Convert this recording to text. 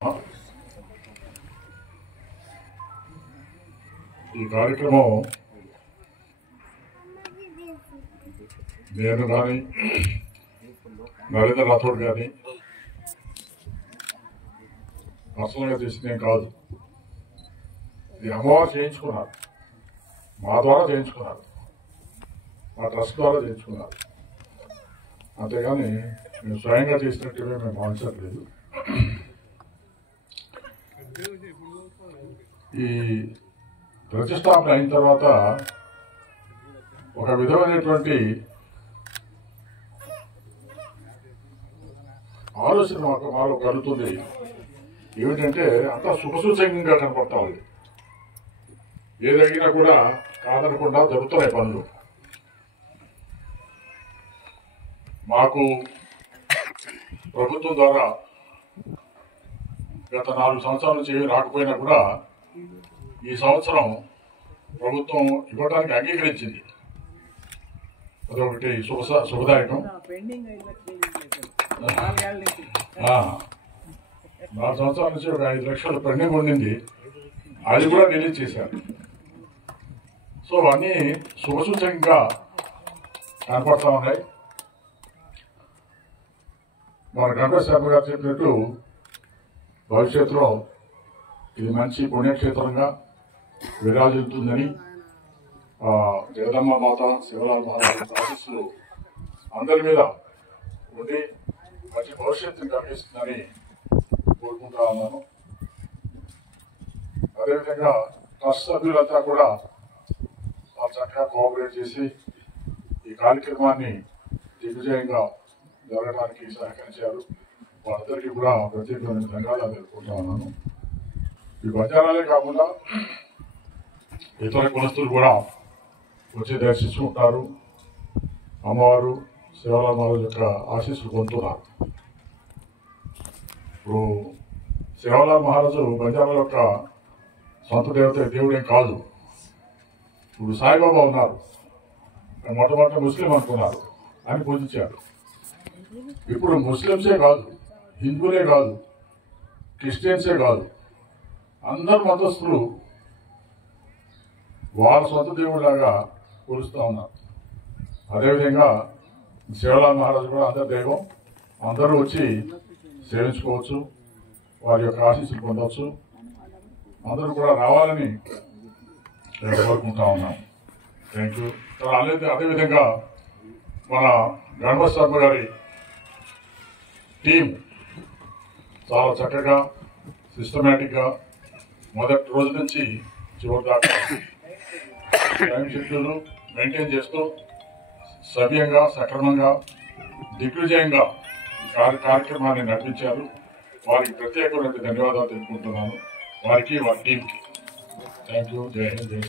ఈ కార్యక్రమం నేను కానీ నరేంద్ర రాథోడ్ కానీ పర్సనల్గా చేసిందేం కాదు. ఇది అమ్మవారు చేయించుకున్నారు, మా ద్వారా చేయించుకున్నారు, మా ట్రస్ట్ ద్వారా చేయించుకున్నారు. అంతేగాని మేము స్వయంగా చేసినట్టుగా మేము భావించట్లేదు. ఈ ప్రతిష్టాపన అయిన తర్వాత ఒక విధమైనటువంటి ఆలోచన మాలో కలుగుతుంది. ఏమిటంటే అంతా శుభసూచకంగా కనపడతా ఉంది. ఏదైనా కూడా కాదనకుండా జరుగుతున్నాయి పనులు. మాకు ప్రభుత్వం ద్వారా గత 4 సంవత్సరాల నుంచి ఏమి రాకపోయినా కూడా ఈ సంవత్సరం ప్రభుత్వం ఇవ్వడానికి అంగీకరించింది. అదొకటి శుభదాయకం. 4 సంవత్సరాల నుంచి ఒక 5 లక్షల పెండింగ్ ఉండింది, అది కూడా రిలీజ్ చేశారు. సో అన్నీ శుభసూచకంగా కనపడతా ఉన్నాయి. మన గణపతి శర్మ గారు చెప్పినట్టు భవిష్యత్తులో ఇది మంచి పుణ్యక్షేత్రంగా విరాజిల్లుతుందని, జగదమ్మ మాత శివలాల్ మహారాజ్ ఆశీస్సులు అందరి మీద ఉండి మంచి భవిష్యత్తుని కలిగిస్తుందని కోరుకుంటా ఉన్నాను. అదేవిధంగా ట్రస్ట్ సభ్యులంతా కూడా చాలా చక్కగా కోఆపరేట్ చేసి ఈ కార్యక్రమాన్ని దిగ్విజయంగా జరగడానికి సహకరించారు. వాళ్ళందరికీ కూడా ప్రత్యేకమైన ధన్యవాదాలు తెలుపుకుంటా ఉన్నాను. ఈ బంజారాలే కాకుండా ఇతర కులస్తులు కూడా వచ్చి దర్శించుకుంటారు. అమ్మవారు శివలాల్ మహారాజ్ యొక్క ఆశీస్సులు పొందుతున్నారు. ఇప్పుడు శివలాల్ మహారాజు బంజారాల యొక్క సొంత దేవుడేం కాదు. ఇప్పుడు సాయిబాబా ఉన్నారు, మొట్టమొదటి ముస్లిం అనుకున్నారు అని పూజించారు. ఇప్పుడు ముస్లింసే కాదు, హిందువులే కాదు, క్రిస్టియన్సే కాదు, అందరు మతస్థులు వాళ్ళ సొంత దేవుడిలాగా కొలుస్తూ ఉన్నారు. అదేవిధంగా శివలాల్ మహారాజు కూడా అందరి దైవం, అందరూ వచ్చి సేవించుకోవచ్చు, వారి యొక్క ఆశీస్సులు పొందవచ్చు. అందరూ కూడా రావాలని కోరుకుంటా ఉన్నాం. Thank you. అదేవిధంగా మన గణపతి శర్మ గారి టీం చాలా చక్కగా సిస్టమేటిక్గా మొదటి రోజు నుంచి చివరి దాకా టైం షెడ్యూల్ మెయింటైన్ చేస్తూ సవ్యంగా సక్రమంగా దిగ్విజయంగా కార్యక్రమాన్ని నడిపించారు. వారికి ప్రత్యేకమైన ధన్యవాదాలు తెలుపుకుంటున్నాను, వారికి వారి టీంకి. Thank you. జై హింద్.